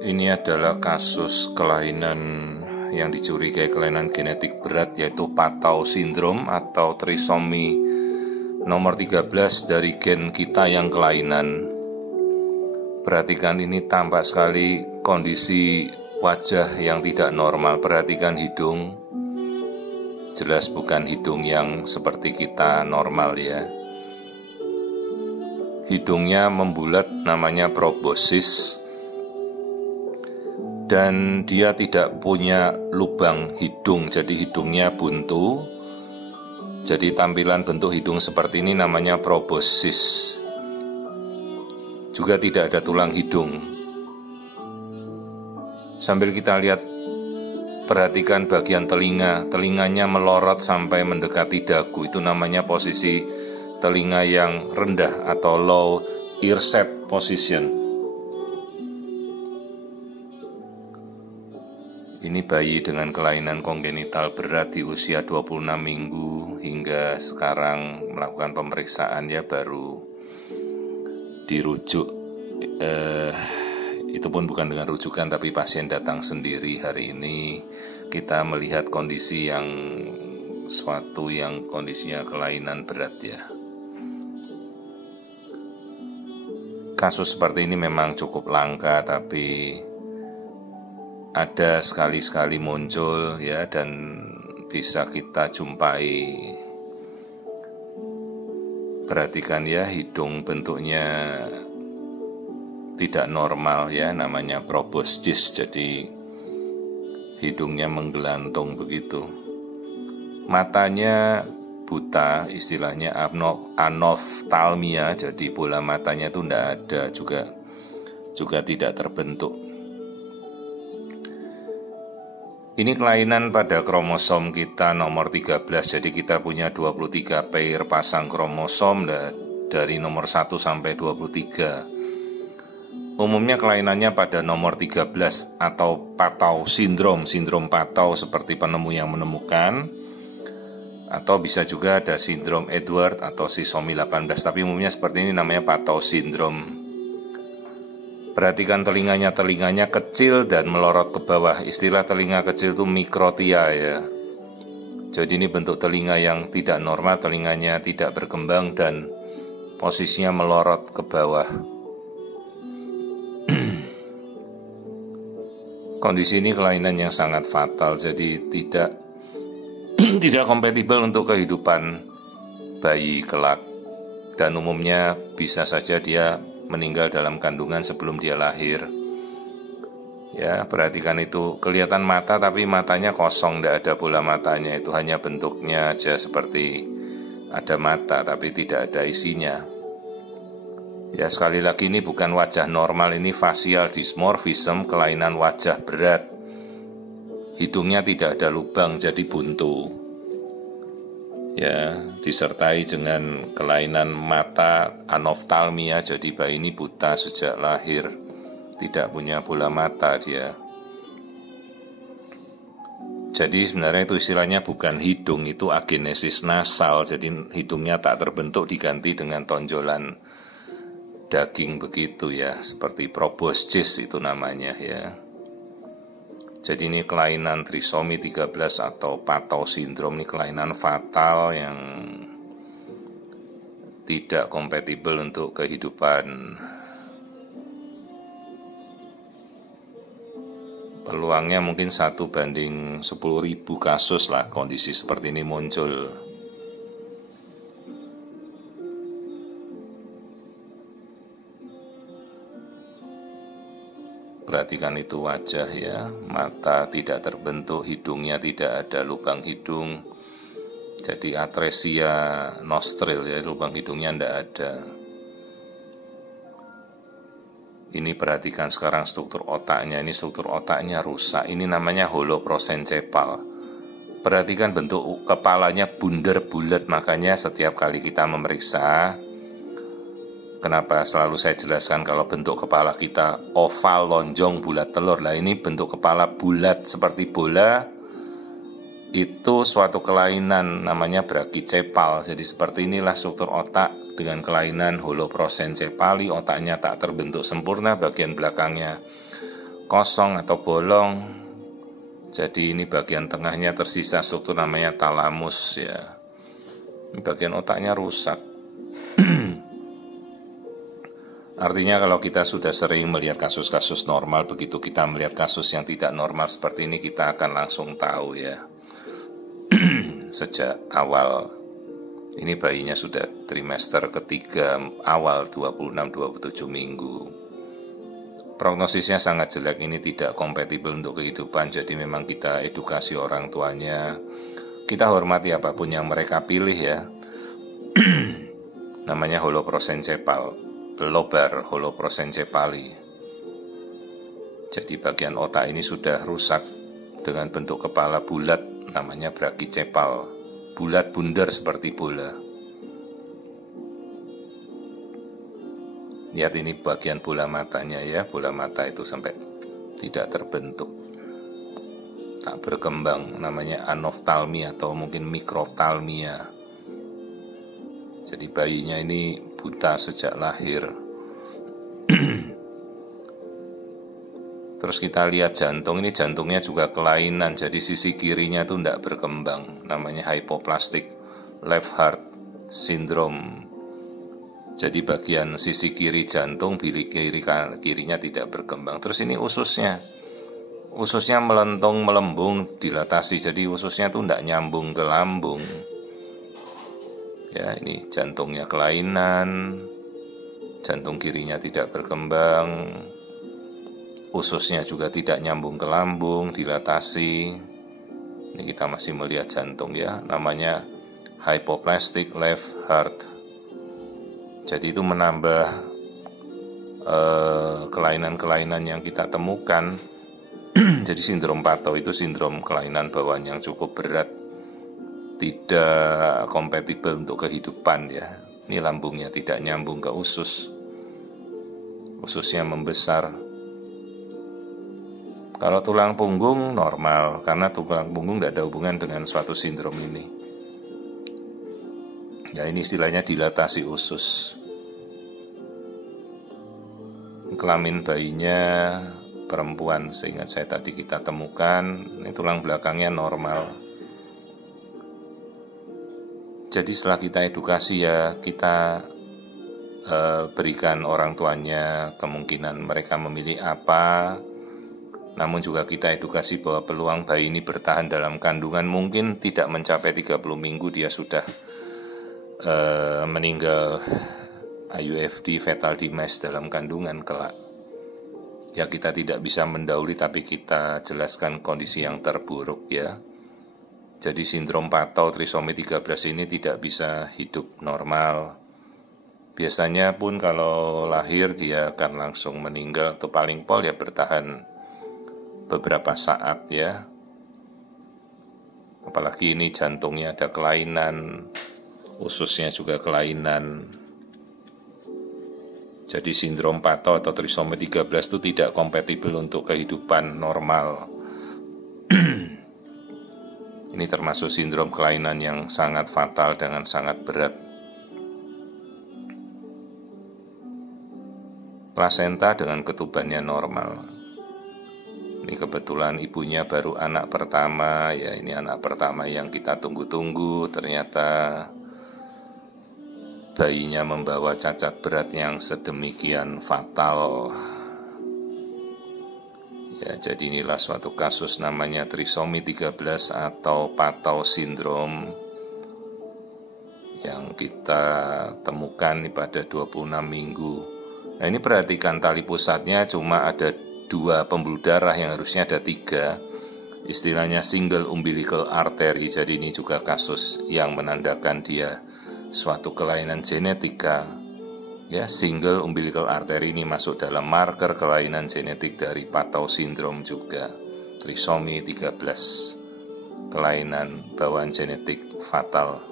Ini adalah kasus kelainan yang dicurigai kelainan genetik berat, yaitu Patau Syndrome atau trisomi nomor 13 dari gen kita yang kelainan. Perhatikan, ini tampak sekali kondisi wajah yang tidak normal. Perhatikan hidung, jelas bukan hidung yang seperti kita normal ya. Hidungnya membulat, namanya proboscis. Dan dia tidak punya lubang hidung, jadi hidungnya buntu. Jadi tampilan bentuk hidung seperti ini namanya proboscis. Juga tidak ada tulang hidung. Sambil kita lihat, perhatikan bagian telinga. Telinganya melorot sampai mendekati dagu. Itu namanya posisi telinga yang rendah atau low ear shape position. Ini bayi dengan kelainan kongenital berat di usia 26 minggu hingga sekarang melakukan pemeriksaan ya, baru dirujuk. Itu pun bukan dengan rujukan, tapi pasien datang sendiri hari ini. Kita melihat kondisi yang kondisinya kelainan berat ya. Kasus seperti ini memang cukup langka, tapi ada sekali-sekali muncul ya, dan bisa kita jumpai. Perhatikan ya, hidung bentuknya tidak normal ya, namanya proboscis, jadi hidungnya menggelantung begitu. Matanya buta, istilahnya anoftalmia, jadi bola matanya itu tidak ada, juga tidak terbentuk. Ini kelainan pada kromosom kita nomor 13, jadi kita punya 23 pair pasang kromosom dari nomor 1 sampai 23. Umumnya kelainannya pada nomor 13 atau Patau Syndrome, sindrom Patau seperti penemu yang menemukan, atau bisa juga ada sindrom Edward atau trisomi 18, tapi umumnya seperti ini, namanya Patau Syndrome. Perhatikan telinganya kecil dan melorot ke bawah. Istilah telinga kecil itu mikrotia ya. Jadi ini bentuk telinga yang tidak normal, telinganya tidak berkembang dan posisinya melorot ke bawah. Kondisi ini kelainan yang sangat fatal, jadi tidak kompatibel untuk kehidupan bayi kelak, dan umumnya bisa saja dia meninggal dalam kandungan sebelum dia lahir. Ya, perhatikan itu, kelihatan mata tapi matanya kosong, tidak ada bola matanya, itu hanya bentuknya aja seperti ada mata tapi tidak ada isinya. Ya, sekali lagi, ini bukan wajah normal, ini facial dysmorphism, kelainan wajah berat. Hidungnya tidak ada lubang, jadi buntu. Ya, disertai dengan kelainan mata anoftalmia, jadi bayi ini buta sejak lahir, tidak punya bola mata dia. Jadi sebenarnya itu istilahnya bukan hidung, itu agenesis nasal, jadi hidungnya tak terbentuk, diganti dengan tonjolan daging begitu ya, seperti proboscis itu namanya ya. Jadi ini kelainan trisomi 13 atau Patau Syndrome, ini kelainan fatal yang tidak kompatibel untuk kehidupan. Peluangnya mungkin 1 banding 10.000 kasus lah kondisi seperti ini muncul. Perhatikan itu wajah ya, mata tidak terbentuk, hidungnya tidak ada lubang hidung, jadi atresia nostril ya, lubang hidungnya tidak ada. Ini perhatikan sekarang struktur otaknya, ini struktur otaknya rusak, ini namanya holoprosencepal. Perhatikan bentuk kepalanya bundar bulat, makanya setiap kali kita memeriksa, kenapa selalu saya jelaskan kalau bentuk kepala kita oval, lonjong, bulat telur. Lah ini bentuk kepala bulat seperti bola, itu suatu kelainan namanya brachicepal. Jadi seperti inilah struktur otak dengan kelainan holoprosencepali, otaknya tak terbentuk sempurna, bagian belakangnya kosong atau bolong. Jadi ini bagian tengahnya tersisa struktur namanya talamus ya. Ini bagian otaknya rusak. Artinya kalau kita sudah sering melihat kasus-kasus normal, begitu kita melihat kasus yang tidak normal seperti ini, kita akan langsung tahu ya. Sejak awal. Ini bayinya sudah trimester ketiga, awal 26-27 minggu. Prognosisnya sangat jelek, ini tidak kompatibel untuk kehidupan. Jadi memang kita edukasi orang tuanya. Kita hormati apapun yang mereka pilih ya. Namanya holoprosencepal, lobar holoprosencepali. Jadi bagian otak ini sudah rusak dengan bentuk kepala bulat, namanya brachicepal, bulat bundar seperti bola. Lihat ini bagian bola matanya ya, bola mata itu sampai tidak terbentuk, tak berkembang, namanya anoftalmi atau mungkin mikroftalmia. Jadi bayinya ini buta sejak lahir. Terus kita lihat jantung, ini jantungnya juga kelainan, jadi sisi kirinya itu tidak berkembang, namanya hypoplastic left heart syndrome. Jadi bagian sisi kiri jantung, kirinya tidak berkembang. Terus ini ususnya melentong, melembung, dilatasi. Jadi ususnya itu tidak nyambung ke lambung. Ya, ini jantungnya kelainan, jantung kirinya tidak berkembang, ususnya juga tidak nyambung ke lambung, dilatasi. Ini kita masih melihat jantung ya, namanya hypoplastic left heart. Jadi itu menambah kelainan-kelainan yang kita temukan. Jadi sindrom Pato itu sindrom kelainan bawaan yang cukup berat, tidak kompatibel untuk kehidupan ya. Ini lambungnya tidak nyambung ke usus, ususnya membesar. Kalau tulang punggung normal, karena tulang punggung tidak ada hubungan dengan suatu sindrom ini. Ya ini istilahnya dilatasi usus. Kelamin bayinya perempuan, seingat saya tadi kita temukan, ini tulang belakangnya normal. Jadi setelah kita edukasi ya, kita berikan orang tuanya kemungkinan mereka memilih apa. Namun juga kita edukasi bahwa peluang bayi ini bertahan dalam kandungan mungkin tidak mencapai 30 minggu dia sudah meninggal IUFD, fetal demise dalam kandungan kelak. Ya kita tidak bisa mendahului, tapi kita jelaskan kondisi yang terburuk ya. Jadi sindrom Pato trisomi 13 ini tidak bisa hidup normal. Biasanya pun kalau lahir dia akan langsung meninggal atau paling pol ya bertahan beberapa saat ya. Apalagi ini jantungnya ada kelainan, ususnya juga kelainan. Jadi sindrom Pato atau trisomi 13 itu tidak kompatibel untuk kehidupan normal. Ini termasuk sindrom kelainan yang sangat fatal dengan sangat berat. Plasenta dengan ketubannya normal. Ini kebetulan ibunya baru anak pertama, ya ini anak pertama yang kita tunggu-tunggu, ternyata bayinya membawa cacat berat yang sedemikian fatal. Ya, jadi inilah suatu kasus namanya trisomi 13 atau Pato syndrome yang kita temukan pada 26 minggu. Nah ini perhatikan tali pusatnya cuma ada 2 pembuluh darah yang harusnya ada 3. Istilahnya single umbilical artery. Jadi ini juga kasus yang menandakan dia suatu kelainan genetika. Ya, single umbilical artery ini masuk dalam marker kelainan genetik dari Pato syndrome juga. Trisomi 13, kelainan bawaan genetik fatal.